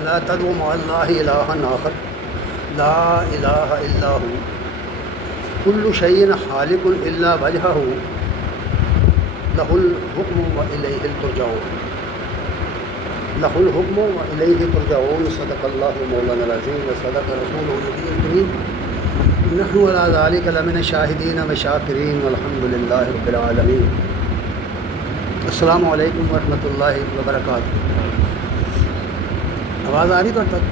ولا تدعوا مع الله إلها آخر لا إله إلا هو كل شيء خالق إلا وجهه له الحكم وإليه ترجعون له الحكم وإليه ترجعون صدق الله مولانا العظيم وصدق رسوله النبي الكريم نحن على ذلك لمن الشاهدين والشاكرين والحمد لله رب العالمين. السلام علیکم ورحمۃ اللہ وبرکاتہ. آواز آ رہی تو تک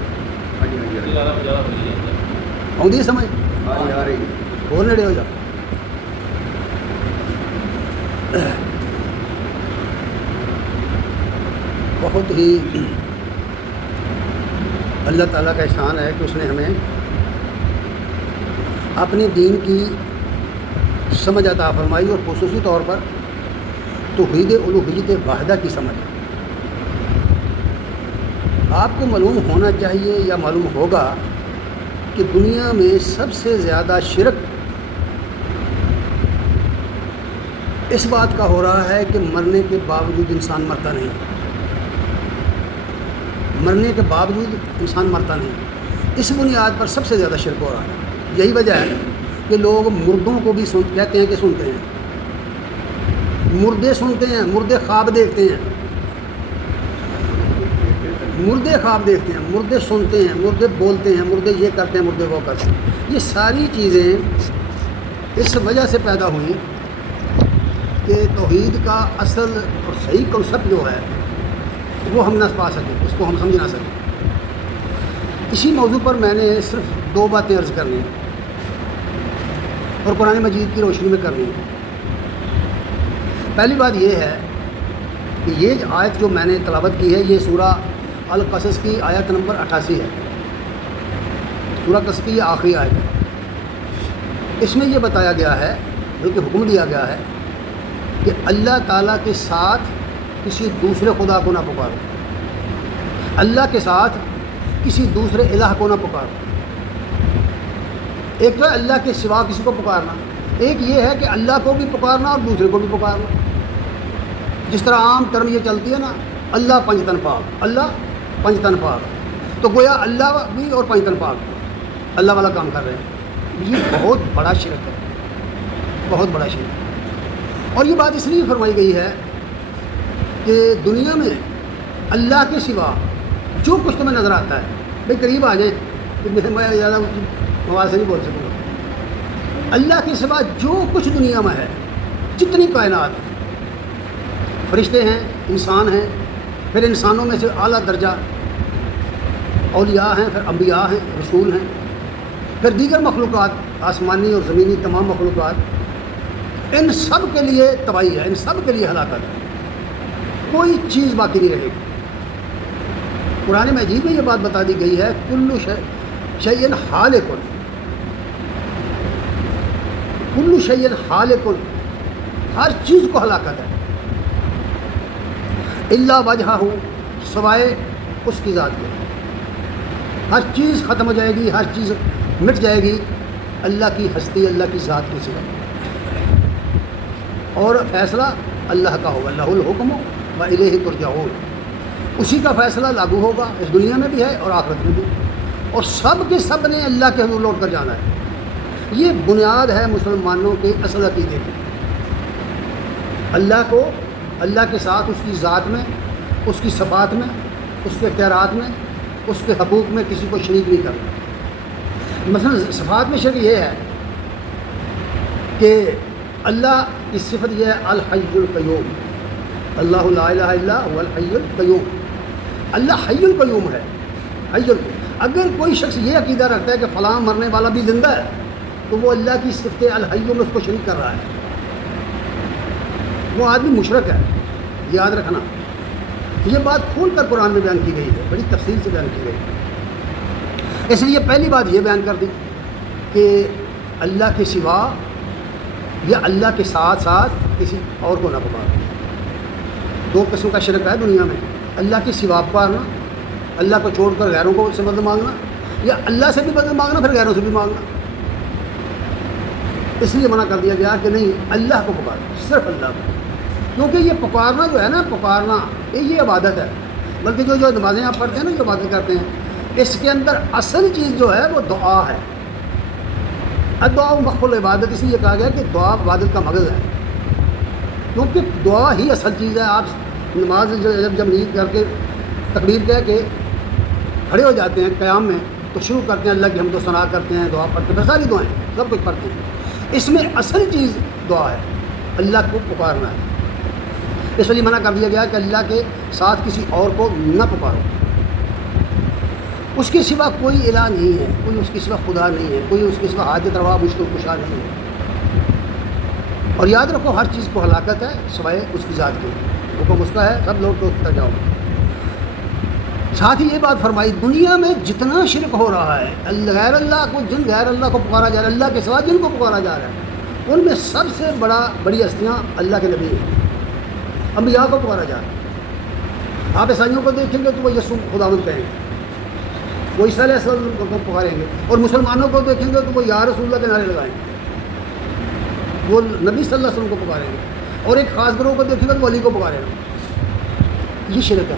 آؤں سمجھ آ رہی اور نیڑے ہو جا. بہت ہی اللہ تعالیٰ کا احسان ہے کہ اس نے ہمیں اپنے دین کی سمجھ عطا فرمائی اور خصوصی طور پر توحید الوہیت واحدہ کی سمجھ. آپ کو معلوم ہونا چاہیے یا معلوم ہوگا کہ دنیا میں سب سے زیادہ شرک اس بات کا ہو رہا ہے کہ مرنے کے باوجود انسان مرتا نہیں. مرنے کے باوجود انسان مرتا نہیں. اس بنیاد پر سب سے زیادہ شرک ہو رہا ہے. یہی وجہ ہے کہ لوگ مردوں کو بھی کہتے ہیں کہ سنتے ہیں. مردے سنتے ہیں, مردے خواب دیکھتے ہیں, مردے خواب دیکھتے ہیں, مردے سنتے ہیں, مردے بولتے ہیں, مردے یہ کرتے ہیں, مردے وہ کرتے ہیں. یہ ساری چیزیں اس وجہ سے پیدا ہوئی کہ توحید کا اصل اور صحیح کنسپٹ جو ہے وہ ہم نہ پا سکیں, اس کو ہم سمجھ نہ سکیں. اسی موضوع پر میں نے صرف 2 باتیں عرض کرنی ہیں اور قرآن مجید کی روشنی میں کرنی ہے. پہلی بات یہ ہے کہ یہ آیت جو میں نے تلاوت کی ہے یہ سورہ القصص کی آیت نمبر 88 ہے. سورہ قصص کی یہ آخری آیت ہے. اس میں یہ بتایا گیا ہے, بلکہ حکم دیا گیا ہے کہ اللہ تعالیٰ کے ساتھ کسی دوسرے خدا کو نہ پکارو, اللہ کے ساتھ کسی دوسرے الہ کو نہ پکارو. ایک تو ہے اللہ کے سوا کسی کو پکارنا, ایک یہ ہے کہ اللہ کو بھی پکارنا اور دوسرے کو بھی پکارنا. جس طرح عام ٹرم یہ چلتی ہے نا, اللہ پنجتن پاک, اللہ پنجتن پاک, تو گویا اللہ بھی اور پنجتن پاک بھی اللہ والا کام کر رہے ہیں. یہ بہت بڑا شرک ہے, بہت بڑا شرک. اور یہ بات اس لیے فرمائی گئی ہے کہ دنیا میں اللہ کے سوا جو کچھ تمہیں نظر آتا ہے, بھائی قریب آ جائیں, میں زیادہ آواز سے نہیں بول سکوں گا. اللہ کے سوا جو کچھ دنیا میں ہے, جتنی کائنات ہے, فرشتے ہیں, انسان ہیں, پھر انسانوں میں سے اعلیٰ درجہ اولیاء ہیں, پھر انبیاء ہیں, رسول ہیں, پھر دیگر مخلوقات آسمانی اور زمینی تمام مخلوقات, ان سب کے لیے تباہی ہے, ان سب کے لیے ہلاکت ہے. کوئی چیز باقی نہیں رہے گی. قرآن مجید میں یہ بات بتا دی گئی ہے کل شیء ہالک, کل شیء ہالک, ہر چیز کو ہلاکت ہے. الا وجہہ, سوائے اس کی ذات کے. ہر چیز ختم ہو جائے گی, ہر چیز مٹ جائے گی اللہ کی ہستی, اللہ کی ذات کے سوا. اور فیصلہ اللہ کا ہوگا. لہ الحکم و الیہ ترجعون. اسی کا فیصلہ لاگو ہوگا اس دنیا میں بھی ہے اور آخرت میں بھی, اور سب کے سب نے اللہ کے حضور لوٹ کر جانا ہے. یہ بنیاد ہے مسلمانوں کے اصل عقیدے کی. اللہ کو, اللہ کے ساتھ اس کی ذات میں, اس کی صفات میں, اس کے اختیارات میں, اس کے حقوق میں کسی کو شریک نہیں کرنا. مثلا صفات میں شرک یہ ہے کہ اللہ کی صفت یہ ہے الحی القیوم, اللہ لا الہ الا هو الحی القیوم. اللہ حی القیوم ہے, حی القیوم. اگر کوئی شخص یہ عقیدہ رکھتا ہے کہ فلاں مرنے والا بھی زندہ ہے تو وہ اللہ کی صفت الحی میں اس کو شریک کر رہا ہے. وہ آدمی مشرک ہے, یاد رکھنا. یہ بات کھول کر قرآن میں بیان کی گئی ہے, بڑی تفصیل سے بیان کی گئی ہے. اس لیے پہلی بات یہ بیان کر دی کہ اللہ کے سوا یا اللہ کے ساتھ ساتھ کسی اور کو نہ پکارو. 2 قسم کا شرک ہے دنیا میں, اللہ کے سوا پکارنا, اللہ کو چھوڑ کر غیروں کو سے مدد مانگنا, یا اللہ سے بھی مدد مانگنا پھر غیروں سے بھی مانگنا. اس لیے منع کر دیا گیا کہ نہیں, اللہ کو پکارو, صرف اللہ کو. کیونکہ یہ پکارنا جو ہے نا, پکارنا یہ عبادت ہے. بلکہ جو نمازیں آپ پڑھتے ہیں نا، جو عبادت کرتے ہیں، اس کے اندر اصل چیز جو ہے وہ دعا ہے۔ الدعاء مخ العبادت، اس لیے کہا گیا کہ دعا عبادت کا مغز ہے، کیونکہ دعا ہی اصل چیز ہے۔ آپ نماز جب نیت کر کے تکبیر کہہ کے کھڑے ہو جاتے ہیں قیام میں، تو شروع کرتے ہیں اللہ کی حمد و ثنا کرتے ہیں، دعا پڑھتے ہیں، ساری دعائیں سب کچھ پڑھتے ہیں۔ اس میں اصل چیز دعا ہے، اللہ کو پکارنا ہے۔ اس لیے منع کر دیا گیا کہ اللہ کے ساتھ کسی اور کو نہ پکارو، اس کے سوا کوئی الہ نہیں ہے، کوئی اس کے سوا خدا نہیں ہے، کوئی اس کے سوا حاجت روا مشکل کشا نہیں ہے۔ اور یاد رکھو ہر چیز کو ہلاکت ہے سوائے اس کی ذات کی، حکم اس کا ہے، سب لوگ ٹوکتا جاؤ۔ ساتھ ہی یہ بات فرمائی، دنیا میں جتنا شرک ہو رہا ہے، غیر اللہ کو، جن غیر اللہ کو پکارا جا رہا ہے، اللہ کے سوا جن کو پکارا جا رہا ہے، ان میں سب سے بڑی ہستیاں اللہ کے نبی ہیں، انبیاء کو پکارا جا رہا ہے۔ آپ عیسائیوں کو دیکھیں گے تو وہ یسوع خداوند کہیں گے، وہ عیسیٰ علیہ السلام کو پکاریں گے، اور مسلمانوں کو دیکھیں گے تو وہ یا رسول اللہ کے نعرے لگائیں گے، وہ نبی صلی اللہ علیہ وسلم کو پکاریں گے، اور ایک خاص گروہ کو دیکھیں گے تو ولی کو پکاریں گے۔ یہ شرک ہے۔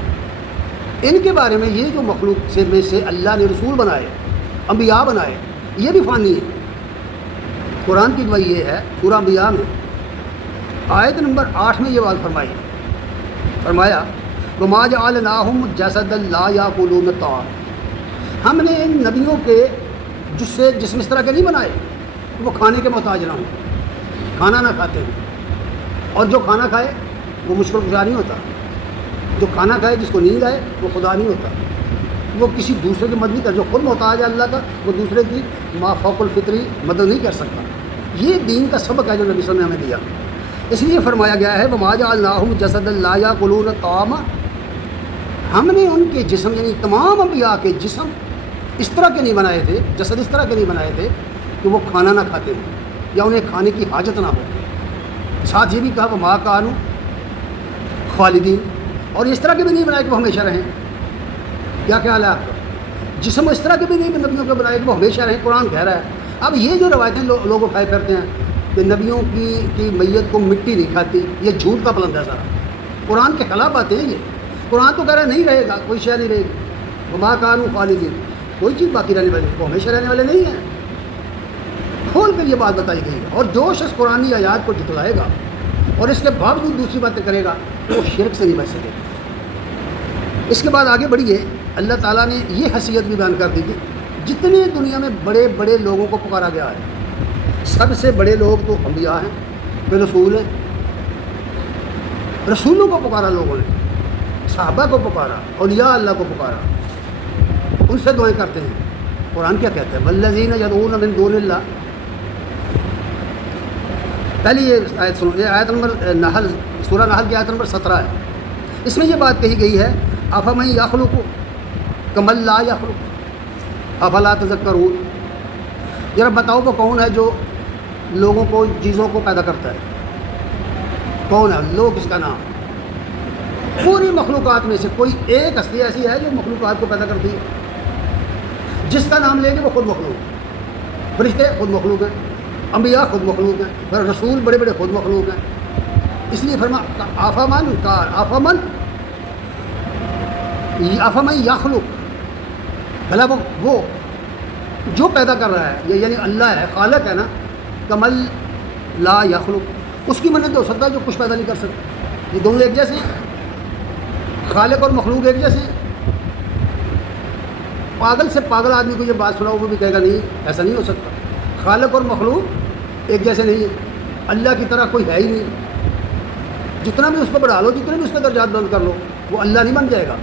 ان کے بارے میں یہ جو مخلوق میں سے اللہ نے رسول بنائے، انبیاء بنائے، یہ بھی فانی ہے۔ قرآن کی گواہی یہ ہے، سورہ انبیاء میں آیت نمبر 8 میں یہ بات فرمایا وَمَا جَعَلْنَاهُمْ جَسَدًا لَا يَأْكُلُونَ الطَّعَامَ، ہم نے ان نبیوں کے جسم اس طرح کے نہیں بنائے کہ وہ کھانے کے محتاج نہ ہوں، کھانا نہ کھاتے ہوں، اور جو کھانا کھائے وہ مشکل گزار نہیں ہوتا، جو کھانا کھائے جس کو نیند آئے وہ خدا نہیں ہوتا، وہ کسی دوسرے کی مدد نہیں کر، جو خود محتاج ہے اللہ کا وہ دوسرے کی ما فوق الفطری مدد نہیں کر سکتا۔ یہ دین کا سبق ہے جو نبی صلی اللہ علیہ وسلم نے ہمیں دیا۔ اس لیے فرمایا گیا ہے وَمَا جَعَلْنَاهُمْ جَسَدًا لَا يَأْكُلُونَ الطَّعَامَ، ہم نے ان کے جسم یعنی تمام انبیاء کے جسم اس طرح کے نہیں بنائے تھے، جسد اس طرح کے نہیں بنائے تھے کہ وہ کھانا نہ کھاتے ہوں یا انہیں کھانے کی حاجت نہ ہو۔ ساتھ یہ بھی کہا وَمَا كَانُوا خَالِدِينَ، اور اس طرح کے بھی نہیں بنائے کہ وہ ہمیشہ رہیں۔ کیا خیال ہے آپ کا؟ جسم اس طرح کے بھی نہیں نبیوں کے بنائے کہ وہ ہمیشہ رہیں، قرآن کہہ رہا ہے۔ اب یہ جو روایتیں لوگ اٹھائے کرتے ہیں کہ نبیوں کی میت کو مٹی نہیں کھاتی، یہ جھوٹ کا پلند ہے سارا، قرآن کے خلاف باتیں ہیں یہ۔ قرآن تو کہہ رہا ہے نہیں رہے گا، کوئی شے نہیں رہے گی، وما کانوا خالدین، کوئی چیز باقی رہنے والی، وہ ہمیشہ رہنے والے نہیں ہیں۔ کھول کر یہ بات بتائی گئی ہے، اور جو شخص قرآنی آیات کو جھٹلائے گا اور اس کے باوجود دوسری باتیں کرے گا وہ شرک سے نہیں بچ سکے گا۔ اس کے بعد آگے بڑھیے، اللہ تعالیٰ نے یہ حیثیت بھی بیان کر دی کہ جتنے دنیا میں بڑے بڑے لوگوں کو پکارا گیا ہے، سب سے بڑے لوگ تو انبیاء ہیں، پھر رسول ہیں، رسولوں کو پکارا لوگوں نے، صحابہ کو پکارا، اولیاء اللہ کو پکارا، ان سے دعائیں کرتے ہیں۔ قرآن کیا کہتا ہے والذین یدعون من دون اللہ، پہلی یہ آیت سنو، یہ آیت نمبر نحل، سورہ نحل کی آیت نمبر 17 ہے۔ اس میں یہ بات کہی گئی ہے افمن یخلق کمن لا یخلق افلا تذکرون، ذرا بتاؤ وہ کون ہے جو لوگوں کو، چیزوں کو پیدا کرتا ہے؟ کون ہے؟ لوگ کس کا نام؟ پوری مخلوقات میں سے کوئی ایک ہستی ایسی ہے جو مخلوقات کو پیدا کرتی ہے، جس کا نام لیں گے وہ خود مخلوق ہے۔ فرشتے خود مخلوق ہیں، انبیاء خود مخلوق ہیں، پھر رسول بڑے بڑے خود مخلوق ہیں۔ اس لیے آفامن یخلق، بھلا وہ جو پیدا کر رہا ہے، یعنی اللہ ہے، خالق ہے نا، کمل لا یخلق، اس کی مدد ہو سکتا ہے جو کچھ پیدا نہیں کر سکتا۔ یہ دونوں ایک جیسے ہیں، خالق اور مخلوق ایک جیسے ہیں۔ پاگل سے پاگل آدمی کو یہ بات سناؤ وہ بھی کہے گا نہیں، ایسا نہیں ہو سکتا، خالق اور مخلوق ایک جیسے نہیں ہے، اللہ کی طرح کوئی ہے ہی نہیں۔ جتنا بھی اس کو بڑھا لو، جتنے بھی اس کے درجات بلند کر لو، وہ اللہ نہیں بن جائے گا،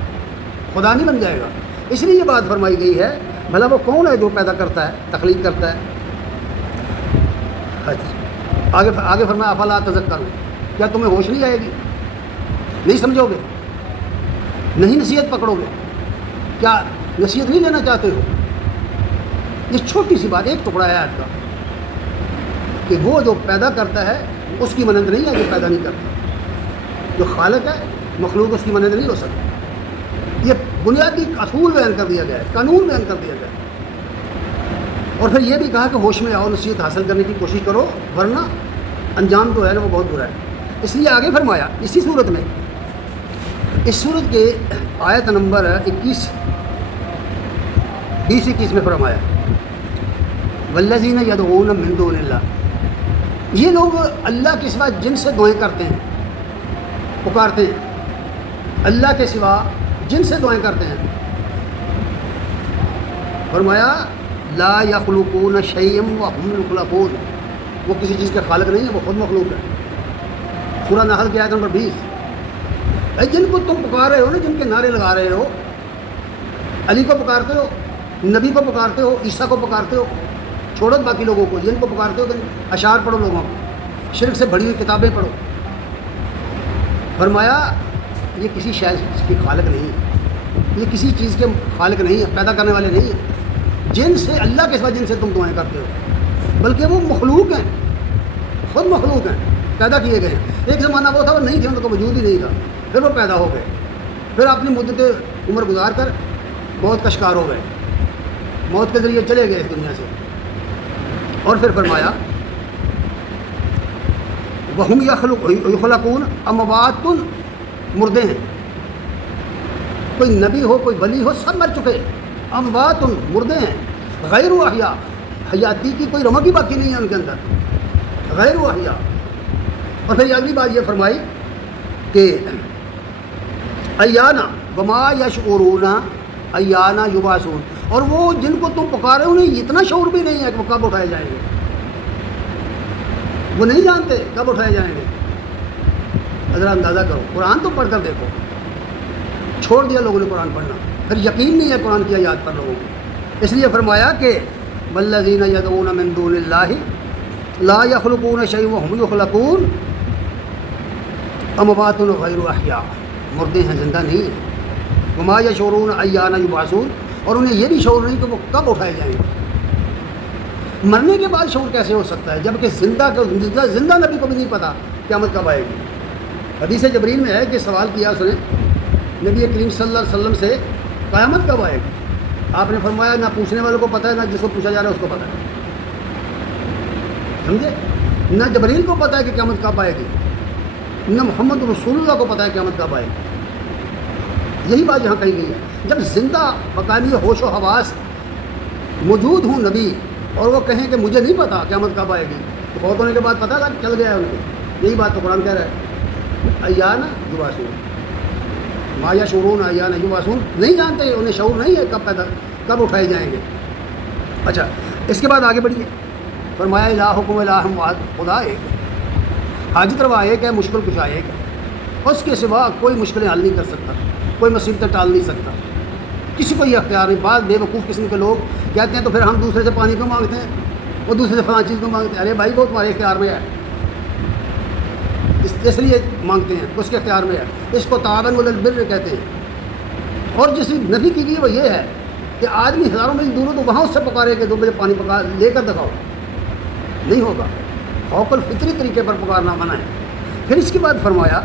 خدا نہیں بن جائے گا۔ اس لیے یہ بات فرمائی گئی ہے بھلا وہ کون ہے جو پیدا کرتا ہے، تخلیق کرتا ہے۔ آگے فرمایا افلا تذکرون، کیا تمہیں ہوش نہیں آئے گی؟ نہیں سمجھو گے؟ نہیں نصیحت پکڑو گے؟ کیا نصیحت نہیں لینا چاہتے ہو؟ یہ چھوٹی سی بات، ایک ٹکڑا ہے آیت کا، کہ وہ جو پیدا کرتا ہے اس کی مانند نہیں ہے جو پیدا نہیں کرتا۔ جو خالق ہے، مخلوق اس کی مانند نہیں ہو سکتی۔ یہ بنیادی اصول بیان کر دیا گیا ہے، قانون بیان کر دیا گیا ہے۔ اور پھر یہ بھی کہا کہ ہوش میں آؤ، نصیحت حاصل کرنے کی کوشش کرو، ورنہ انجام جو ہے نا وہ بہت برا ہے۔ اس لیے آگے فرمایا اسی صورت میں اس صورت کے آیت نمبر 21 20-21 میں فرمایا والذین یدعون من دون اللہ، یہ لوگ اللہ کے سوا جن سے دعائیں کرتے ہیں، پکارتے ہیں، اللہ کے سوا جن سے دعائیں کرتے ہیں، فرمایا لا یخلقون شیئا وهم یخلقون، وہ کسی چیز کے خالق نہیں ہے، وہ خود مخلوق ہے۔ سورہ نحل کی آیت نمبر 20، جن کو تم پکار رہے ہو نا، جن کے نعرے لگا رہے ہو، علی کو پکارتے ہو، نبی کو پکارتے ہو، عیسیٰ کو پکارتے ہو، چھوڑو باقی لوگوں کو، جن کو پکارتے ہو اشعار پڑھو، لوگوں کو شرک سے بڑی ہوئی کتابیں پڑھو۔ فرمایا یہ کسی شے کی خالق نہیں ہے، یہ کسی چیز کے خالق نہیں ہے، پیدا کرنے والے نہیں ہیں، جن سے اللہ کے سوا جن سے تم دعائیں کرتے ہو، بلکہ وہ مخلوق ہیں، خود مخلوق ہیں، پیدا کیے گئے ہیں۔ ایک زمانہ وہ تھا وہ نہیں تھے، ان کا وجود ہی نہیں تھا، پھر وہ پیدا ہو گئے، پھر اپنی مدت عمر گزار کر موت کا شکار ہو گئے، موت کے ذریعے چلے گئے اس دنیا سے۔ اور پھر فرمایا وَهُمْ يَخْلُقُونَ اموات، مردے ہیں، کوئی نبی ہو کوئی ولی ہو سب مر چکے، اموات مردے ہیں، غیر احیاء، حیاتی کی کوئی رمق ہی باقی نہیں ہے ان کے اندر، غیر احیاء۔ اور پھر اگلی بات یہ فرمائی کہ ایانا وما یشعرون ایانا یبعثون، اور وہ جن کو تم پکارے انہیں اتنا شعور بھی نہیں ہے کہ وہ کب اٹھائے جائیں گے، وہ نہیں جانتے کب اٹھائے جائیں گے۔ ذرا اندازہ کرو، قرآن تو پڑھ کر دیکھو، چھوڑ دیا لوگوں نے قرآن پڑھنا، پھر یقین نہیں ہے قرآن کی آیات پر لوگوں کو۔ اس لیے فرمایا کہ والذین یدعون من دون اللہ لا یخلقون شیئا وهم یخلقون اموات غیر احیاء، مردے ہیں، زندہ نہیں ہیں، وما یشعرون ایانا یبعثون، اور انہیں یہ بھی شعور نہیں کہ وہ کب اٹھائے جائیں گے۔ مرنے کے بعد شعور کیسے ہو سکتا ہے جبکہ زندہ نبی کو بھی نہیں پتا قیامت کب آئے گی۔ حدیث جبریل میں ہے کہ سوال کیا اس نے نبی کریم صلی اللہ علیہ وسلم سے قیامت کب آئے گی، آپ نے فرمایا نہ پوچھنے والوں کو پتہ ہے، نہ جس کو پوچھا جا رہا ہے اس کو پتہ ہے، سمجھے؟ نہ جبریل کو پتہ ہے کہ قیامت کب آئے گی، نہ محمد رسول اللہ کو پتہ ہے قیامت کب آئے گی۔ یہی بات یہاں کہی گئی ہے، جب زندہ بقالی ہوش و حواس موجود ہوں نبی اور وہ کہیں کہ مجھے نہیں پتا قیامت کب آئے گی، تو فوت ہونے کے بعد پتہ لگ چل گیا ہے ان کو۔ یہی بات تو قرآن کہہ رہا ہے ایانا یبعثون، ما یشعرون ایانا یبعثون، نہیں جانتے، انہیں شعور نہیں ہے کب اٹھائے جائیں گے۔ اچھا، اس کے بعد آگے بڑھیے، فرمایا الہکم الہ واحد، خدا ایک ہے، حاجت روا ایک ہے، مشکل کشا ایک ہے، اس کے سوا کوئی مشکلیں حل نہیں کر سکتا، کوئی مصیبتیں ٹال نہیں سکتا، کسی کو یہ اختیار نہیں۔ بعض بے وقوف قسم کے لوگ کہتے ہیں تو پھر ہم دوسرے سے پانی کیوں مانگتے ہیں، وہ دوسرے سے فلاں چیز کو مانگتے ہیں، ارے بھائی وہ تمہارے اختیار میں ہے، اس لیے مانگتے ہیں، اس کے اختیار میں ہے، اس کو تعاون علی البر کہتے ہیں۔ اور جس نفی کی گئی وہ یہ ہے کہ آدمی ہزاروں میل دور ہو تو وہاں اس سے پکارے کہ 2 بجے پانی پکا لے کر دکھاؤ، نہیں ہوگا، فوق الفطری طریقے پر پکارنا منع ہے۔ پھر اس کے بعد فرمایا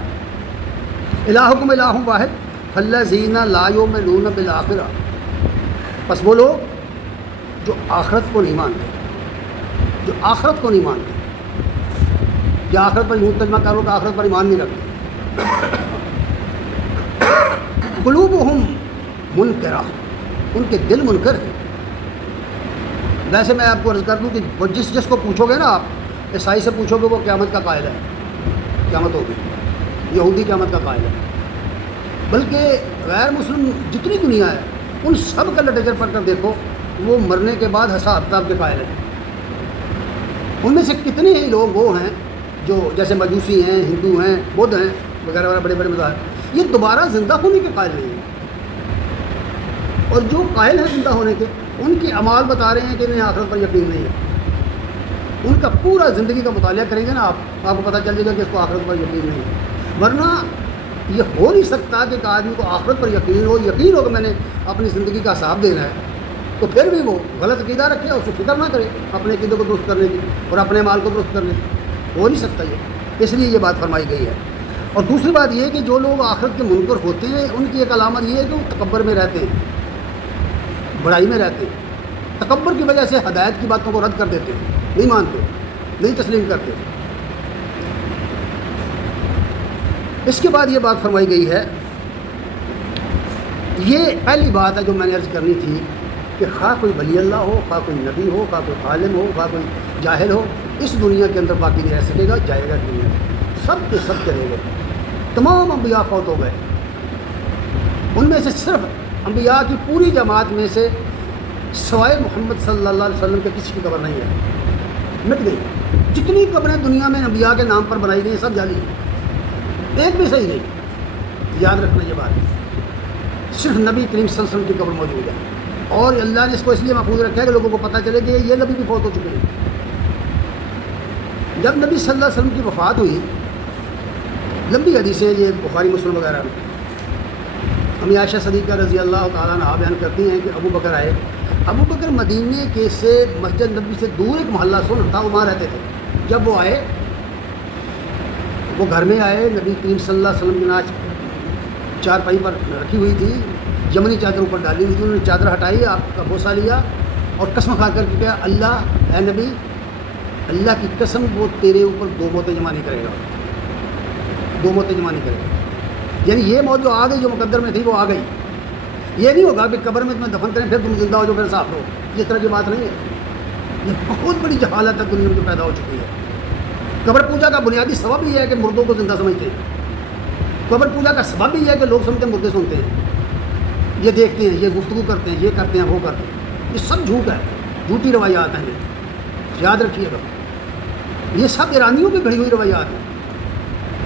الہکم الہ واحد فالذین لا یؤمنون بالآخرہ، پس وہ لوگ جو آخرت کو نہیں مانتے، جو آخرت کو نہیں مانتے، یا آخرت پر یوں ترجمہ کرو کہ آخرت پر ایمان نہیں رکھتے، قلوبہم منکرہ، ان کے دل منکر ہیں۔ ویسے میں آپ کو عرض کر دوں کہ وہ جس کو پوچھو گے نا، آپ عیسائی سے پوچھو گے وہ قیامت کا قائل ہے، قیامت ہوگی، یہودی قیامت کا قائل ہے، بلکہ غیر مسلم جتنی دنیا ہے ان سب کا لٹریچر پڑھ کر دیکھو، وہ مرنے کے بعد حساب کتاب کے قائل ہیں۔ ان میں سے کتنے ہی لوگ وہ ہیں جو جیسے مجوسی ہیں، ہندو ہیں، بدھ ہیں وغیرہ وغیرہ، بڑے بڑے مذاہب، یہ دوبارہ زندہ ہونے کے قائل نہیں ہیں، اور جو قائل ہیں زندہ ہونے کے، ان کے اعمال بتا رہے ہیں کہ انہیں آخرت پر یقین نہیں ہے۔ ان کا پورا زندگی کا مطالعہ کریں گے نا آپ کو پتہ چل جائے گا کہ اس کو آخرت پر یقین نہیں ہے۔ ورنہ یہ ہو نہیں سکتا کہ ایک آدمی کو آخرت پر یقین ہو کہ میں نے اپنی زندگی کا حساب دینا ہے، تو پھر بھی وہ غلط عقیدہ رکھے، اس کو فکر نہ کرے اپنے عقیدے کو درست کرنے کی اور اپنے مال کو درست کرنے کی، ہو نہیں سکتا یہ، اس لیے یہ بات فرمائی گئی ہے۔ اور دوسری بات یہ ہے کہ جو لوگ آخرت کے منکر ہوتے ہیں ان کی ایک علامت یہ ہے کہ وہ تکبر میں رہتے ہیں، بڑائی میں رہتے ہیں، تکبر کی وجہ سے ہدایت کی باتوں کو رد کر دیتے ہیں، نہیں مانتے، نہیں تسلیم کرتے۔ اس کے بعد یہ بات فرمائی گئی ہے یہ پہلی بات ہے جو میں نے عرض کرنی تھی کہ خواہ کوئی ولی اللہ ہو، خواہ کوئی نبی ہو، خواہ کوئی عالم ہو، خواہ کوئی جاہل ہو، اس دنیا کے اندر باقی نہیں رہ سکے گا، جائے گا دنیا سب کے سب چلے گئے۔ تمام انبیاء فوت ہو گئے، ان میں سے صرف انبیاء کی پوری جماعت میں سے سوائے محمد صلی اللہ علیہ وسلم کے کسی کی قبر نہیں ہے، مٹ گئی۔ جتنی قبریں دنیا میں انبیاء کے نام پر بنائی گئی سب جعلی ہیں، ایک بھی صحیح نہیں۔ یاد رکھنا یہ بات، صرف نبی کریم صلی اللہ علیہ وسلم کی قبر موجود ہے، اور اللہ نے اس کو اس لیے محفوظ رکھا ہے کہ لوگوں کو پتہ چلے کہ یہ نبی بھی فوت ہو چکے ہیں۔ جب نبی صلی اللہ علیہ وسلم کی وفات ہوئی، لمبی حدیثیں یہ بخاری مسلم وغیرہ میں، ہمیں عائشہ صدیقہ رضی اللہ تعالیٰ عنہا بیان کرتی ہیں کہ ابو بکر آئے۔ ابو بکر مدینے کے سے مسجد نبی سے دور ایک محلہ سن تھا، وہاں رہتے تھے۔ جب وہ آئے، وہ گھر میں آئے، نبی کریم صلی اللہ علیہ وسلم کی ناچ چارپائی پر رکھی ہوئی تھی، یمنی چادر اوپر ڈالی ہوئی تھی، انہوں نے چادر ہٹائی، آپ کا بوسہ لیا اور قسم کھا کر کے کہا، اللہ اے نبی، اللہ کی قسم وہ تیرے اوپر دو موتیں جمع نہیں کرے گا، دو موتیں جمع نہیں کرے گا۔ یعنی یہ موت جو آ گئی، جو مقدر میں تھی وہ آ گئی۔ یہ نہیں ہوگا کہ قبر میں تمہیں دفن کریں پھر تم زندہ ہو جو پھر صاف ہو، اس طرح کی بات نہیں ہے۔ یہ بہت بڑی جہالت ہے دنیا میں جو پیدا ہو چکی ہے۔ قبر پوجا کا بنیادی سبب یہ ہے کہ مردوں کو زندہ سمجھتے ہیں۔ قبر پوجا کا سبب یہ ہے کہ لوگ سمجھتے ہیں مردے سنتے ہیں، یہ دیکھتے ہیں، یہ گفتگو کرتے ہیں، یہ کرتے ہیں، وہ کرتے ہیں۔ یہ سب جھوٹ ہے، جھوٹی روایات ہیں، یہ یاد رکھیے گا۔ یہ سب ایرانیوں کی گھڑی ہوئی روایات ہیں،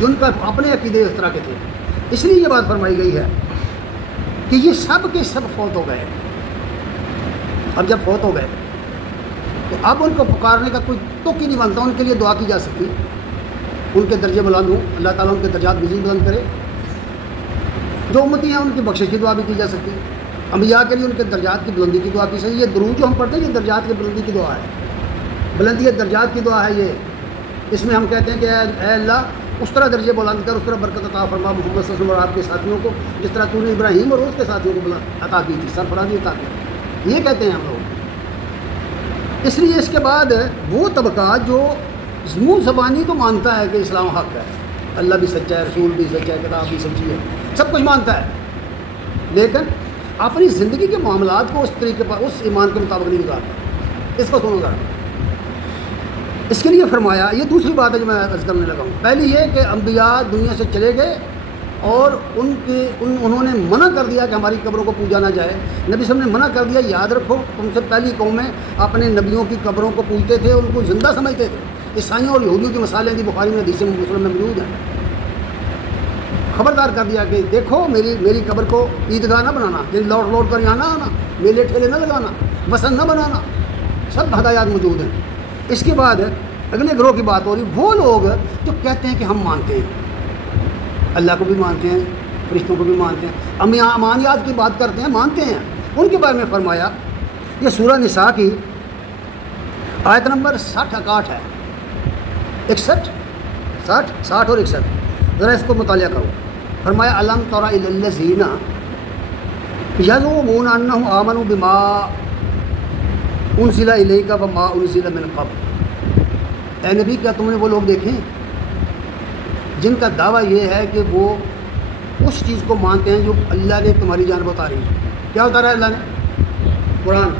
جن کا اپنے عقیدے اس طرح کے تھے۔ اس لیے یہ بات فرمائی گئی ہے کہ یہ سب کے سب فوت ہو گئے۔ اب جب فوت ہو گئے تو اب ان کو پکارنے کا کوئی تک ہی نہیں بنتا، ان کے لیے دعا کی جا سکتی، ان کے درجے بلند ہوں، اللہ تعالیٰ ان کے درجات مزید بلند کرے۔ جو امتی ہیں ان کی بخشش کی دعا بھی کی جا سکتی ہے، انبیاء کے لیے ان کے درجات کی بلندی کی دعا کی سکتی ہے۔ یہ درود جو ہم پڑھتے ہیں یہ درجات کی بلندی کی دعا ہے، بلندی درجات کی دعا ہے یہ۔ اس میں ہم کہتے ہیں کہ اے اللہ اس طرح درجے بلند کر، اس طرح برکت عطا فرما محمد صلی اللہ علیہ وسلم اور آپ کے ساتھیوں کو، جس طرح تو نے ابراہیم اور اس کے ساتھیوں کو عطا کی تھی، سرفرازی عطا کی، یہ کہتے ہیں ہم لوگ۔ اس لیے اس کے بعد وہ طبقہ جو منہ زبانی تو مانتا ہے کہ اسلام حق ہے، اللہ بھی سچا ہے، رسول بھی سچا ہے، کتاب بھی سچی ہے، سب کچھ مانتا ہے، لیکن اپنی زندگی کے معاملات کو اس طریقے پر اس ایمان کے مطابق نہیں گزارتا۔ اس کو سنو ذرا۔ اس کے لیے فرمایا، یہ دوسری بات ہے جو میں عرض کرنے لگا ہوں۔ پہلی یہ کہ انبیاء دنیا سے چلے گئے اور انہوں نے منع کر دیا کہ ہماری قبروں کو پوجا نہ جائے۔ نبی صلی اللہ علیہ وسلم نے منع کر دیا، یاد رکھو تم سے پہلی قومیں اپنے نبیوں کی قبروں کو پوجتے تھے، ان کو زندہ سمجھتے تھے۔ عیسائیوں اور یہودیوں کی مثالیں دی بخاری میں، حدیث مسلم میں موجود ہیں۔ خبردار کر دیا کہ دیکھو میری قبر کو عیدگاہ نہ بنانا، یعنی لوٹ کر یہاں نہ آنا، میلے ٹھیلے نہ لگانا، وثن نہ بنانا، سب ہدایات موجود ہیں۔ اس کے بعد اگلے گروہ کی بات ہو رہی، وہ لوگ جو کہتے ہیں کہ ہم مانتے ہیں، اللہ کو بھی مانتے ہیں، فرشتوں کو بھی مانتے ہیں، امانیات کی بات کرتے ہیں، مانتے ہیں، ان کے بارے میں فرمایا۔ یہ سورہ نساء کی آیت نمبر 60-61 ہے، 61 60 اور 61، ذرا اس کو مطالعہ کرو۔ فرمایا الم تر الی الذین یزعمون انہم آمنوا بما انزل الیک وما انزل من قبل۔ اے نبی کیا تم نے وہ لوگ دیکھیں جن کا دعویٰ یہ ہے کہ وہ اس چیز کو مانتے ہیں جو اللہ نے تمہاری جانب اتاری ہے۔ کیا اتارا ہے اللہ نے؟ قرآن۔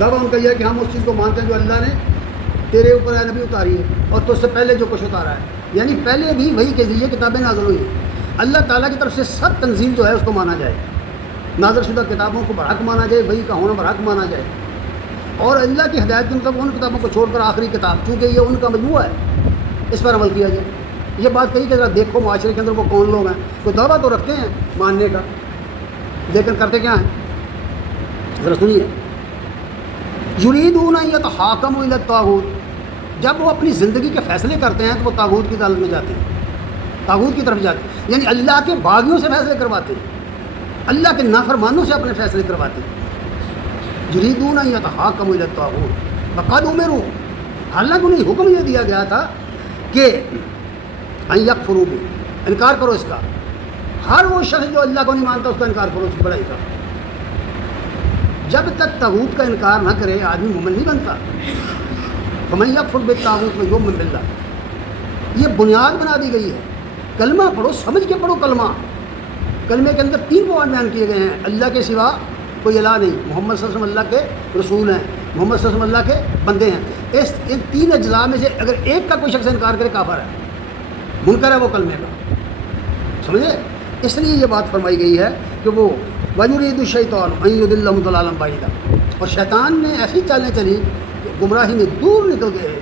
دعویٰ ان کا یہ ہے کہ ہم اس چیز کو مانتے ہیں جو اللہ نے تیرے اوپر اے نبی اتاری ہے اور تو اس سے پہلے جو کچھ اتارا ہے، یعنی پہلے بھی وہی کے ذریعے کتابیں نازل ہوئی ہیں۔ اللہ تعالیٰ کی طرف سے سب تنزیل جو ہے اس کو مانا جائے، نازل شدہ کتابوں کو برحق مانا جائے، وہی کا ہونا برحق مانا جائے، اور اللہ کی ہدایت کے مطابق ان کتابوں کو چھوڑ کر آخری کتاب، چونکہ یہ ان کا مجموعہ ہے، اس پر عمل کیا جائے۔ یہ بات کہی کہ ذرا دیکھو معاشرے کے اندر وہ کون لوگ ہیں، تو دعویٰ تو رکھتے ہیں ماننے کا، لیکن کرتے کیا ہیں؟ ذرا سنیے۔ یریدون ان یتحاکموا الی الطاغوت، جب وہ اپنی زندگی کے فیصلے کرتے ہیں تو وہ طاغوت کی عدالت میں جاتے ہیں، طاغوت کی طرف جاتے ہیں، یعنی اللہ کے باغیوں سے فیصلے کرواتے ہیں، اللہ کے نافرمانوں سے اپنے فیصلے کرواتے ہیں۔ یریدون ان یتحاکموا الی الطاغوت وقد امروا، حالانکہ انہیں حکم یہ دیا گیا تھا کہ ان یکفروا بہ، انکار کرو اس کا۔ ہر وہ شخص جو اللہ کو نہیں مانتا اس کا انکار کرو، اس کی بڑائی کا۔ جب تک طاغوت کا انکار نہ کرے آدمی مومن نہیں بنتا۔ فمن یکفر بالطاغوت ویؤمن باللہ، یہ بنیاد بنا دی گئی ہے۔ کلمہ پڑھو، سمجھ کے پڑھو کلمہ، کلمے کے اندر 3 پوائنٹ بیان کیے گئے ہیں. اللہ کے سوا کوئی الہ نہیں، محمد صلی اللہ علیہ وسلم اللہ کے رسول ہیں، محمد صلی اللہ علیہ وسلم اللہ کے بندے ہیں. ان 3 اجزاء میں سے اگر ایک کا کوئی شخص انکار کرے کافر ہے، منکر ہے وہ کلمے کا. سمجھے؟ اس لیے یہ بات فرمائی گئی ہے کہ وہ وَيُرِيدُ الشَّيْطَانُ أَن يُضِلَّهُمْ ضَلَالًا بَعِيدًا، اور شیطان نے ایسی چالیں چلی کہ گمراہی میں دور نکل گئے.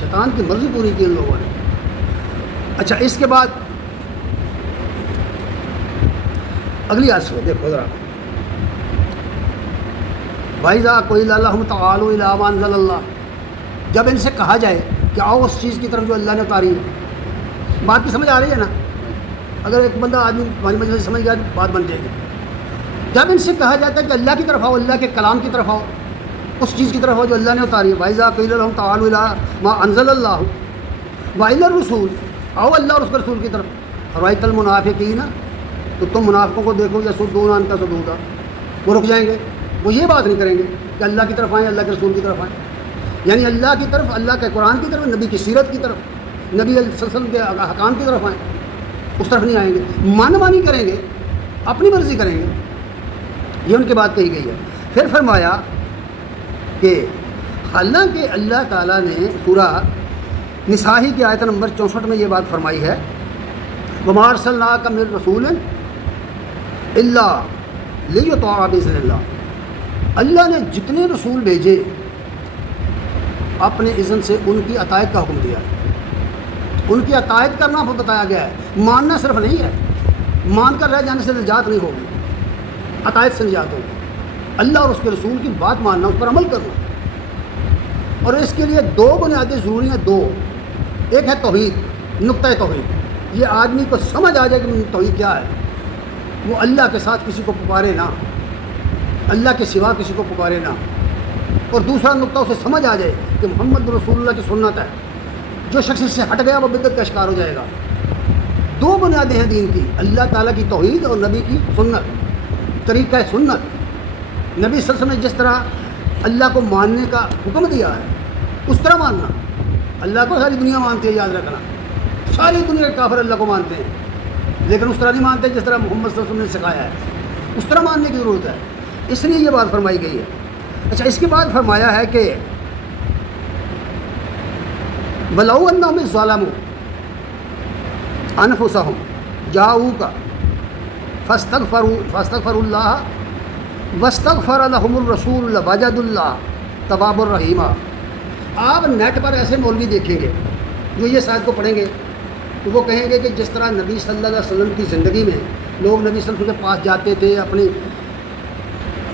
شیطان کی مرضی پوری کی ان لوگوں نے. اچھا، اس کے بعد اگلی آیت سے دیکھو ذرا. وَإِذَا قِيلَ لَهُمْ تَعَالُوا إِلَىٰ مَا أَنزَلَ اللَّهُ، جب ان سے کہا جائے کہ آؤ اس چیز کی طرف جو اللہ نے اتاری ہے. بات کی سمجھ آ رہی ہے نا؟ اگر ایک بندہ آدمی ہماری مجلس سے سمجھ گیا بات بن جائے گی. جب ان سے کہا جاتا ہے کہ اللہ کی طرف آؤ، اللہ کے کلام کی طرف آؤ، اس چیز کی طرف آؤ جو اللہ نے اتاری ہے. وَإِذَا قِيلَ لَهُمْ تَعَالُوا إِلَىٰ مَا أَنزَلَ اللَّهُ وَإِلَى الرُّسُولِ، آؤ اللہ اور اس کے رسول کی طرف. رَأَيْتَ الْمُنَافِقِينَ، تو تم منافقوں کو دیکھو، يَصُدُّونَ عَنْكَ صُدُودًا، وہ رک جائیں گے، وہ یہ بات نہیں کریں گے کہ اللہ کی طرف آئیں، اللہ کے رسول کی طرف آئیں. یعنی اللہ کی طرف، اللہ کے قرآن کی طرف، نبی کی سیرت کی طرف، نبی صلی اللہ علیہ وسلم کے احکام کی طرف آئیں، اس طرف نہیں آئیں گے. من مانی کریں گے، اپنی مرضی کریں گے. یہ ان کی بات کہی گئی ہے. پھر فرمایا کہ حالانکہ اللہ تعالیٰ نے سورہ نساء کی آیت نمبر 64 میں یہ بات فرمائی ہے، وَمَا أَرْسَلْنَاكَ مِن رَّسُولٍ إِلَّا لِيُطَاعَ بِإِذْنِ اللَّهِ، اللہ نے جتنے رسول بھیجے اپنے اذن سے ان کی اطاعت کا حکم دیا ہے. ان کی اطاعت کرنا بتایا گیا ہے. ماننا صرف نہیں ہے، مان کر رہ جانے سے نجات نہیں ہوگی، اطاعت سے نجات ہوگی. اللہ اور اس کے رسول کی بات ماننا، اس پر عمل کرنا. اور اس کے لیے 2 بنیادیں ضروری ہیں. 2، ایک ہے توحید، نقطۂ توحید. یہ آدمی کو سمجھ آ جائے کہ توحید کیا ہے، وہ اللہ کے ساتھ کسی کو پکارے نہ، اللہ کے سوا کسی کو پکارے نہ. اور دوسرا نقطہ اسے سمجھ آ جائے کہ محمد رسول اللہ کی سنت ہے. جو شخص اس سے ہٹ گیا وہ بدعت کا شکار ہو جائے گا. 2 بنیادیں ہیں دین کی، اللہ تعالیٰ کی توحید اور نبی کی سنت، طریقہ سنت. نبی صلی اللہ علیہ وسلم نے جس طرح اللہ کو ماننے کا حکم دیا ہے اس طرح ماننا. اللہ کو ساری دنیا مانتی ہے، یاد رکھنا. ساری دنیا کے کافر اللہ کو مانتے ہیں، لیکن اس طرح نہیں مانتے جس طرح محمد صلی اللہ علیہ وسلم نے سکھایا ہے. اس طرح ماننے کی ضرورت ہے. اس لیے یہ بات فرمائی گئی ہے. اچھا، اس کے بعد فرمایا ہے کہ وَلَوْ أَنَّهُمْ إِذْ ظَلَمُوا أَنفُسَهُمْ جَاءُوكَ فَاسْتَغْفَرُوا اللَّهَ وَاسْتَغْفَرَ لَهُمُ الرَّسُولُ لَوَجَدُوا اللَّهَ تَوَّابًا رَحِيمًا. آپ نیٹ پر ایسے مولوی دیکھیں گے جو یہ شاید کو پڑھیں گے تو وہ کہیں گے کہ جس طرح نبی صلی اللہ علیہ وسلم کی زندگی میں لوگ نبی صلی اللہ علیہ وسلم کے پاس جاتے تھے، اپنی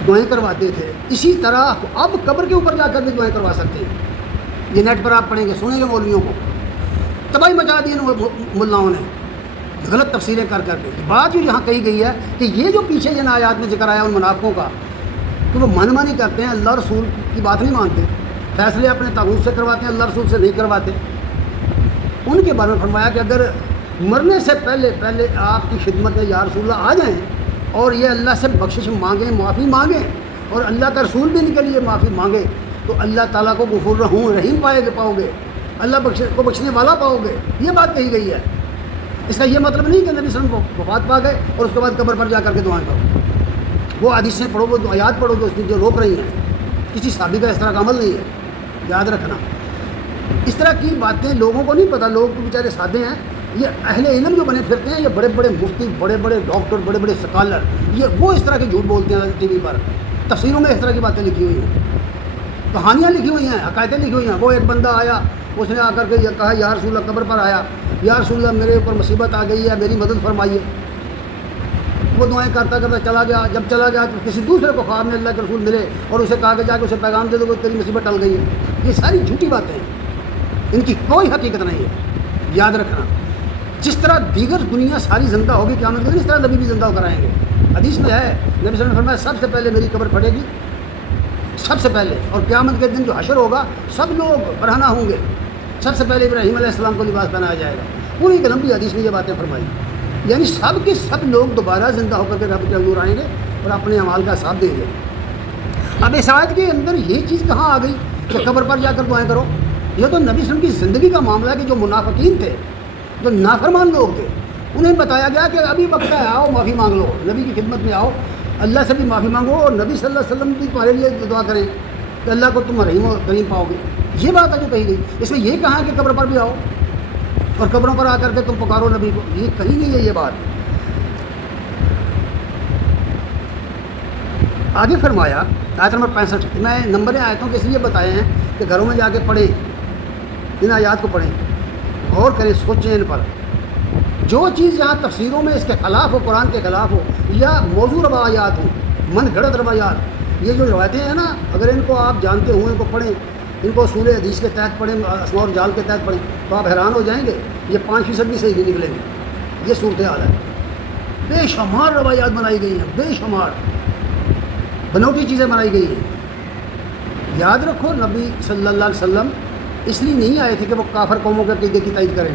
دعائیں کرواتے تھے، اسی طرح اب قبر کے اوپر جا کر بھی دعائیں کروا سکتے ہیں. یہ نیٹ پر آپ پڑھیں گے، سنیں گے مولویوں کو. تباہی مچا دی ملاؤں نے غلط تفسیریں کر کر کے. بات جو یہاں کہی گئی ہے کہ یہ جو پیچھے جن آیات میں ذکر آیا ان منافقوں کا کہ وہ من مانی کرتے ہیں، اللہ رسول کی بات نہیں مانتے، فیصلے اپنے طاغوت سے کرواتے ہیں، اللہ رسول سے نہیں کرواتے. ان کے بارے میں فرمایا کہ اگر مرنے سے پہلے آپ کی خدمت میں یا رسول اللہ آ جائیں اور یہ اللہ سے بخشش مانگیں، معافی مانگیں، اور اللہ کا رسول بھی ان کے لیے معافی مانگے تو اللہ تعالیٰ کو غفور رحیم پاؤ گے، اللہ کو بخشنے والا پاؤ گے. یہ بات کہی گئی ہے. اس کا یہ مطلب نہیں کہ نبی صلی اللہ علیہ وسلم وفات پا گئے اور اس کے بعد قبر پر جا کر کے دعائیں کرو. وہ حدیثیں پڑھو، وہ آیات پڑھو تو اس کی جو روک رہی ہیں. کسی صحابی کا اس طرح کا عمل نہیں ہے، یاد رکھنا. اس طرح کی باتیں لوگوں کو نہیں پتہ. لوگ تو بیچارے سادے ہیں. یہ اہل علم جو بنے پھرتے ہیں، یہ بڑے بڑے مفتی، بڑے بڑے ڈاکٹر، بڑے بڑے سکالر، یہ وہ اس طرح کے جھوٹ بولتے ہیں ٹی وی پر. تفسیروں میں اس طرح کی باتیں لکھی ہوئی ہیں، کہانیاں لکھی ہوئی ہیں، حکایتیں لکھی ہوئی ہیں. وہ ایک بندہ آیا، اس نے آ کر کے یہ کہا یا رسول اللہ، قبر پر آیا، یا رسول اللہ میرے اوپر مصیبت آ گئی ہے، میری مدد فرمائیے. وہ دعائیں کرتا کرتا چلا گیا. جب چلا گیا تو کسی دوسرے کو خواب میں اللہ کے رسول ملے اور اسے کہا کہ جا کے اسے پیغام دے دو کہ تیری مصیبت ٹل گئی ہے. یہ ساری جھوٹی باتیں ہیں، ان کی کوئی حقیقت نہیں ہے. یاد رکھنا، جس طرح دیگر دنیا ساری زندہ ہوگی قیامت کے دن، اس طرح نبی بھی زندہ ہو کر آئیں گے. حدیث میں ہے، نبی صلی اللہ علیہ وسلم نے فرمایا سب سے پہلے میری قبر پھٹے گی، سب سے پہلے. اور قیامت کے دن جو حشر ہوگا سب لوگ برہنہ ہوں گے. سب سے پہلے ابراہیم علیہ السلام کو لباس پہنایا جائے گا. پوری ایک لمبی حدیث میں یہ باتیں فرمائی. یعنی سب کے سب لوگ دوبارہ زندہ ہو کر کے رب کے حضور آئیں گے اور اپنے اعمال کا حساب دیں گے. اب اس آیت کے اندر یہ چیز کہاں آ گئی کہ قبر پر جا کر دعائیں کرو؟ یہ تو نبی صلی اللہ علیہ وسلم کی زندگی کا معاملہ ہے کہ جو منافقین تھے، جو نافرمان لوگ تھے، انہیں بتایا گیا کہ ابھی وقت ہے، آؤ معافی مانگ لو، نبی کی خدمت میں آؤ، اللہ سے بھی معافی مانگو، اور نبی صلی اللہ علیہ وسلم بھی تمہارے لیے دعا کریں کہ اللہ کو تم رحیم و کریم پاؤ گے. یہ بات ہے جو کہی گئی. اس میں یہ کہا کہ قبر پر بھی آؤ اور قبروں پر آ کر کے تم پکارو نبی کو، یہ کہیں نہیں ہے یہ بات. آگے فرمایا آیت نمبر 65. میں نمبر آیتوں کے اس لیے بتائے ہیں کہ گھروں میں جا کے پڑھیں، ان آیات کو پڑھیں، غور کریں، سوچیں ان پر. جو چیز یہاں تفسیروں میں اس کے خلاف ہو، قرآن کے خلاف ہو، یا موضوع روایات ہوں، من گھڑت روایات، یہ جو روایتیں ہیں نا، اگر ان کو آپ جانتے ہوں، ان کو پڑھیں، ان کو اصول حدیث کے تحت پڑھیں، اسماء اور رجال کے تحت پڑھیں، تو آپ حیران ہو جائیں گے. یہ 5% بھی صحیح نہیں نکلیں گے. یہ صورتحال ہے. بے شمار روایات بنائی گئی ہیں، بے شمار بنوٹی چیزیں بنائی گئی ہیں. یاد رکھو نبی صلی اللہ علیہ وسلم اس لیے نہیں آئے تھے کہ وہ کافر قوموں کے عقیدے کی تائید کریں.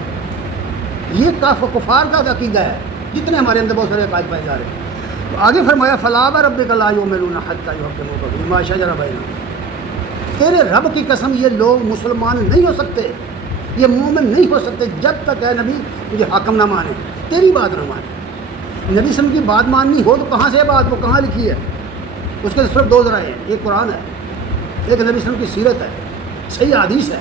یہ کفار کا عقیدہ ہے، جتنے ہمارے اندر بہت سارے عقائد پائے جا رہے ہیں. تو آگے فرمایا فلا وربک لا یؤمنون حتی یحکموک فیما شجر بینہم. تیرے رب کی قسم یہ لوگ مسلمان نہیں ہو سکتے، یہ مومن نہیں ہو سکتے جب تک اے نبی تجھے حاکم نہ مانے، تیری بات نہ مانے. نبی صلی اللہ علیہ وسلم کی بات ماننی ہو تو کہاں سے بات، وہ کہاں لکھی ہے؟ اس کے صرف 2 ذرائع ہیں، ایک قرآن ہے، ایک نبی صلی اللہ علیہ وسلم کی سیرت ہے، صحیح حدیث ہے.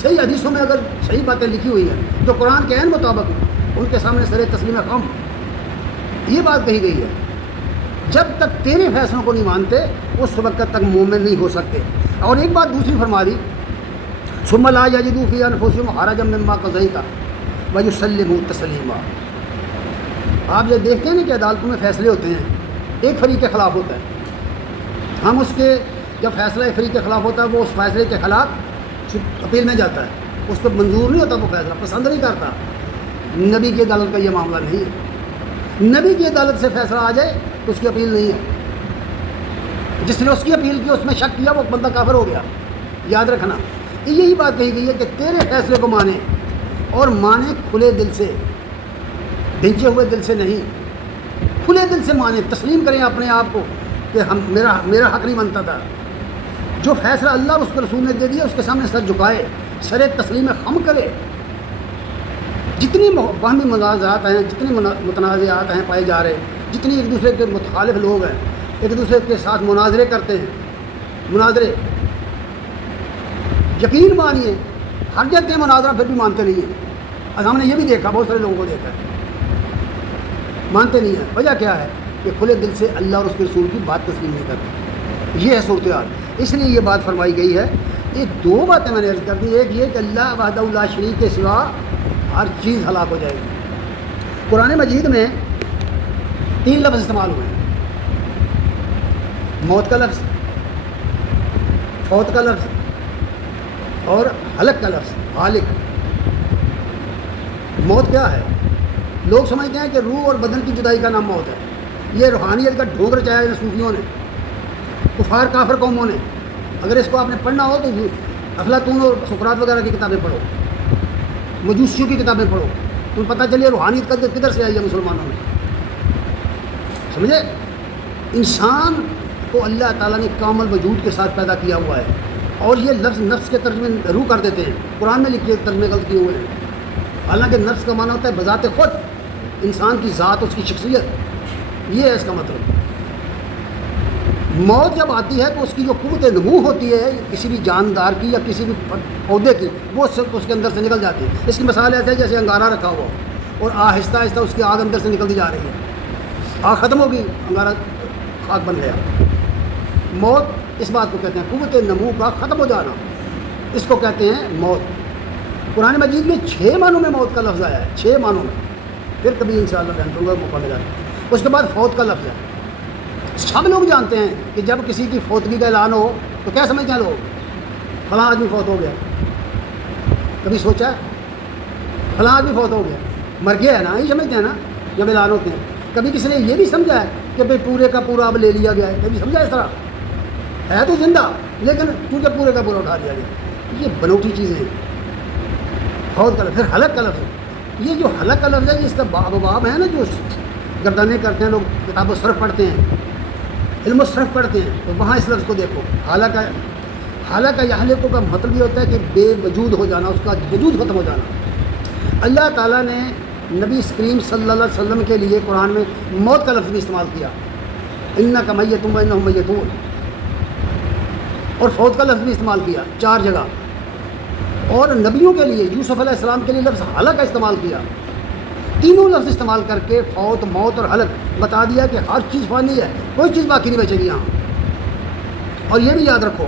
صحیح حدیثوں میں اگر صحیح باتیں لکھی ہوئی ہیں جو قرآن کے عین مطابق ہیں، ان کے سامنے سر تسلیم خم. یہ بات کہی گئی ہے. جب تک تیرے فیصلوں کو نہیں مانتے اس وقت تک مومن نہیں ہو سکتے. اور ایک بات دوسری فرما دی، ثم لا یجدوا فی انفسہم حرجا مما قضیت ویسلموا تسلیما. آپ یہ دیکھتے ہیں نا کہ عدالتوں میں فیصلے ہوتے ہیں، ایک فریق کے خلاف ہوتا ہے، ہم اس کے جب فیصلہ ایک فریق کے خلاف ہوتا ہے وہ اس فیصلے کے خلاف اپیل میں جاتا ہے، اس کو منظور نہیں ہوتا، وہ فیصلہ پسند نہیں کرتا. نبی کی عدالت کا یہ معاملہ نہیں ہے. نبی کی عدالت سے فیصلہ آ جائے تو اس کی اپیل نہیں ہے. جس نے اس کی اپیل کی، اس میں شک کیا، وہ بندہ کافر ہو گیا. یاد رکھنا یہی بات کہی گئی ہے کہ تیرے فیصلے کو مانے، اور مانے کھلے دل سے، بھیجے ہوئے دل سے نہیں، کھلے دل سے مانے، تسلیم کریں اپنے آپ کو کہ میرا حق نہیں بنتا تھا. جو فیصلہ اللہ اور اس کے رسول نے دے دیا اس کے سامنے سر جھکائے، سر تسلیم خم کرے. جتنی باہمی منازعات ہیں، جتنی متنازعات ہیں پائے جا رہے، جتنی ایک دوسرے کے مخالف لوگ ہیں ایک دوسرے کے ساتھ مناظرے کرتے ہیں، مناظرے یقین مانیے ہر جگہ مناظرہ پھر بھی مانتے نہیں ہیں. ہم نے یہ بھی دیکھا، بہت سارے لوگوں کو دیکھا ہے مانتے نہیں ہیں. وجہ کیا ہے کہ کھلے دل سے اللہ اور اس کے رسول کی بات تسلیم نہیں کرتے. یہ ہے صورتحال. اس لیے یہ بات فرمائی گئی ہے. یہ 2 باتیں میں نے عرض کر دی. ایک یہ کہ اللہ وحدہ لا شریک کے سوا ہر چیز ہلاک ہو جائے گی. قرآن مجید میں 3 لفظ استعمال ہوئے ہیں، موت کا لفظ، فوت کا لفظ اور ہلک کا لفظ. ہالک. موت کیا ہے؟ لوگ سمجھتے ہیں کہ روح اور بدن کی جدائی کا نام موت ہے. یہ روحانیت کا ڈھونگ رچایا ہے صوفیوں نے، کفار کافر قوموں نے. اگر اس کو آپ نے پڑھنا ہو تو افلاطون اور سقراط وغیرہ کی کتابیں پڑھو، مجوسیوں کی کتابیں پڑھو، تمہیں پتہ چلے روحانیت کدھر سے آئی ہے مسلمانوں میں. سمجھے؟ انسان کو اللہ تعالیٰ نے کامل وجود کے ساتھ پیدا کیا ہوا ہے، اور یہ لفظ نفس کے ترجمے روح کر دیتے ہیں. قرآن میں لکھے ترجمے غلط کیے ہوئے ہیں. حالانکہ نفس کا معنی ہوتا ہے بذات خود انسان کی ذات، اس کی شخصیت. یہ ہے اس کا مطلب. موت جب آتی ہے تو اس کی جو قوت نمو ہوتی ہے کسی بھی جاندار کی یا کسی بھی پودے کی، وہ اس کے اندر سے نکل جاتی ہے. اس کی مثال ایسے ہے جیسے انگارہ رکھا ہوا اور آہستہ آہستہ اس کی آگ اندر سے نکلتی جا رہی ہے. آگ ختم ہوگی، انگارہ خاک بن گیا. موت اس بات کو کہتے ہیں، قوت نمو کا ختم ہو جانا، اس کو کہتے ہیں موت. قرآن مجید میں 6 معنوں میں موت کا لفظ آیا ہے، 6 معنوں میں. پھر کبھی انشاءاللہ بیان کروں گا، موقع ملا. اس کے بعد فوت کا لفظ ہے. سب لوگ جانتے ہیں کہ جب کسی کی فوتگی کا اعلان ہو تو کیا سمجھتے ہیں لوگ؟ فلاں آدمی فوت ہو گیا. کبھی سوچا ہے؟ فلاں آدمی فوت ہو گیا، مر گیا ہے نا، یہ سمجھتے ہیں نا جب اعلان ہوتے ہیں. کبھی کسی نے یہ بھی سمجھا ہے کہ بھائی پورے کا پورا اب لے لیا گیا ہے؟ کبھی سمجھا اس طرح؟ ہے تو زندہ لیکن کیونکہ پورے کا پورا اٹھا لیا گیا. یہ بنوٹی چیزیں ہیں. فوت کا لفظ. پھر ہلاک کا لفظ. یہ جو ہلاک کا لفظ ہے اس کا باب ہے نا، جو گردانے کرتے ہیں لوگ، کتاب و صرف پڑھتے ہیں، علم و صرف پڑھتے ہیں، تو وہاں اس لفظ کو دیکھو. حالانکہ یہلکو کا مطلب یہ ہوتا ہے کہ بے وجود ہو جانا، اس کا وجود ختم ہو جانا. اللہ تعالیٰ نے نبی کریم صلی اللہ علیہ وسلم کے لیے قرآن میں موت کا لفظ بھی استعمال کیا، انک میت و انہم میتون، اور فوت کا لفظ بھی استعمال کیا 4 جگہ، اور نبیوں کے لیے یوسف علیہ السلام کے لیے لفظ ہلاک کا استعمال کیا۔ تینوں لفظ استعمال کر کے فوت، موت اور ہلاک بتا دیا کہ ہر چیز فانی ہے، کوئی چیز باقی نہیں بچے گی یہاں۔ اور یہ بھی یاد رکھو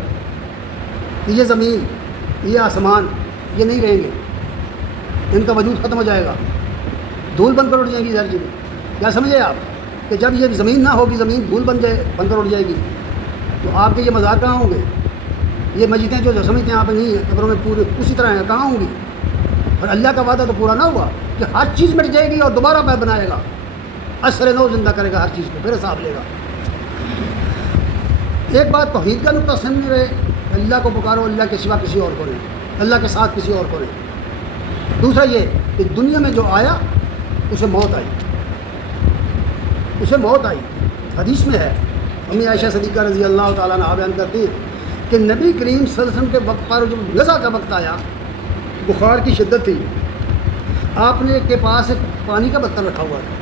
کہ یہ زمین، یہ آسمان، یہ نہیں رہیں گے، ان کا وجود ختم ہو جائے گا، دھول بن کر اٹھ جائیں گی ہر چیزیں۔ کیا سمجھے آپ کہ جب یہ زمین نہ ہوگی، زمین دھول بن کر اٹھ جائے گی، تو آپ کے یہ مزار کہاں ہوں گے؟ یہ مسجدیں جو سمجھتے ہیں آپ نہیں ہیں، قبروں میں پورے اسی طرح ہیں، کہاں ہوں گی؟ اور اللہ کا وعدہ تو پورا نہ ہوا کہ ہر چیز مٹ جائے گی اور دوبارہ پہ بنائے گا، عصر نو زندہ کرے گا ہر چیز کو، پھر حساب لے گا۔ ایک بات توحید کا نقطہ سامنے رہے، اللہ کو پکارو، اللہ کے سوا کسی اور کو نہیں، اللہ کے ساتھ کسی اور کو نہیں۔ دوسرا یہ کہ دنیا میں جو آیا اسے موت آئی، اسے موت آئی۔ حدیث میں ہے، امی عائشہ صدیقہ رضی اللہ تعالیٰ عنہ بیان کرتی ہیں کہ نبی کریم صلی اللہ علیہ وسلم کے وقت پر جب غذا کا وقت آیا، بخار کی شدت تھی، آپ نے کے پاس ایک پانی کا برتن رکھا ہوا تھا،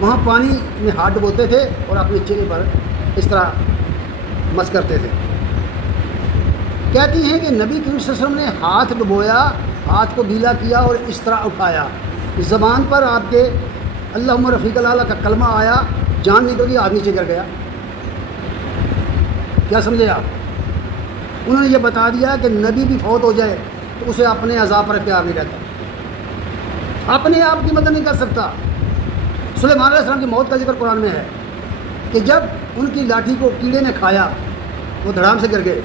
وہاں پانی میں ہاتھ ڈبوتے تھے اور اپنے چہرے پر اس طرح مس کرتے تھے۔ کہتی ہیں کہ نبی کریم صلی اللہ علیہ وسلم نے ہاتھ ڈبویا، ہاتھ کو گیلا کیا اور اس طرح اٹھایا، زبان پر آپ کے اللہم رفیق اللہ کا کلمہ آیا، جان نکل گئی، ہاتھ نیچے گر گیا۔ کیا سمجھے آپ؟ انہوں نے یہ بتا دیا کہ نبی بھی فوت ہو جائے تو اسے اپنے عذاب پر اختیار نہیں رہتا، اپنے آپ کی مدد نہیں کر سکتا۔ سلیمان علیہ السلام کی موت کا ذکر قرآن میں ہے کہ جب ان کی لاٹھی کو کیڑے نے کھایا، وہ دھڑام سے گر گئے،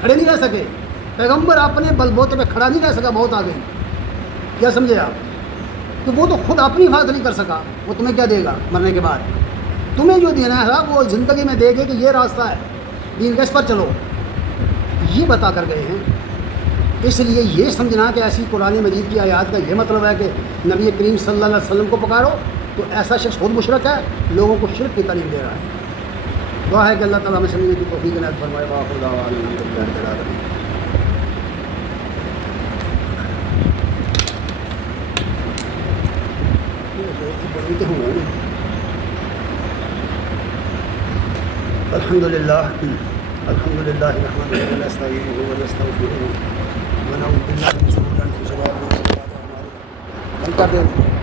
کھڑے نہیں رہ سکے۔ پیغمبر اپنے بل بوتے پہ کھڑا نہیں رہ سکا، موت آ گئی۔ کیا سمجھے آپ؟ تو وہ تو خود اپنی حفاظت نہیں کر سکا، وہ تمہیں کیا دے گا مرنے کے بعد؟ تمہیں جو دینا ہے وہ زندگی میں دے گے کہ یہ راستہ ہے دین کا، اس پر چلو، یہ بتا کر گئے ہیں۔ اس لیے یہ سمجھنا کہ ایسی قرآن مجید کی آیات کا یہ مطلب ہے کہ نبی کریم صلی اللہ علیہ وسلم کو پکارو تو ایسا شخص خود مشرک ہے، لوگوں کو شرک کی تعلیم دے رہا ہے۔ دعا ہے کہ اللہ تعالیٰ ہمیں سمجھنے کی توفیق عنایت فرمائے۔ وآخر دعوانا ان الحمد للہ رب العالمین۔ الحمد للہ نحمدہ ونستعینہ ونستغفرہ ونعوذ باللہ من شرور انفسنا ومن سیئات اعمالنا۔